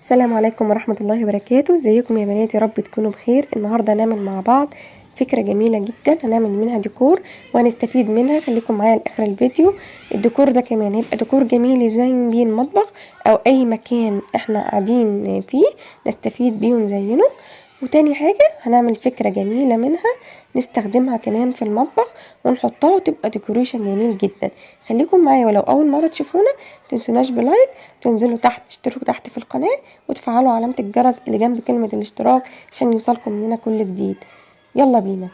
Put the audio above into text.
السلام عليكم ورحمة الله وبركاته. ازيكم يا بنات؟ يا رب تكونوا بخير. النهاردة هنعمل مع بعض فكرة جميلة جدا، هنعمل منها ديكور وهنستفيد منها. خليكم معايا لاخر الفيديو. الديكور ده كمان هيبقى ديكور جميل يزين بيه المطبخ او اي مكان احنا قاعدين فيه، نستفيد بيه ونزينه. وتاني حاجة هنعمل فكرة جميلة منها نستخدمها كمان في المطبخ ونحطها وتبقى ديكوريشن جميل جدا. خليكم معايا، ولو اول مرة تشوفونا متنسوناش بلايك، تنزلوا تحت تشتركوا تحت في القناة وتفعلوا علامة الجرس اللي جنب كلمة الاشتراك عشان يوصلكم مننا كل جديد. يلا بينا.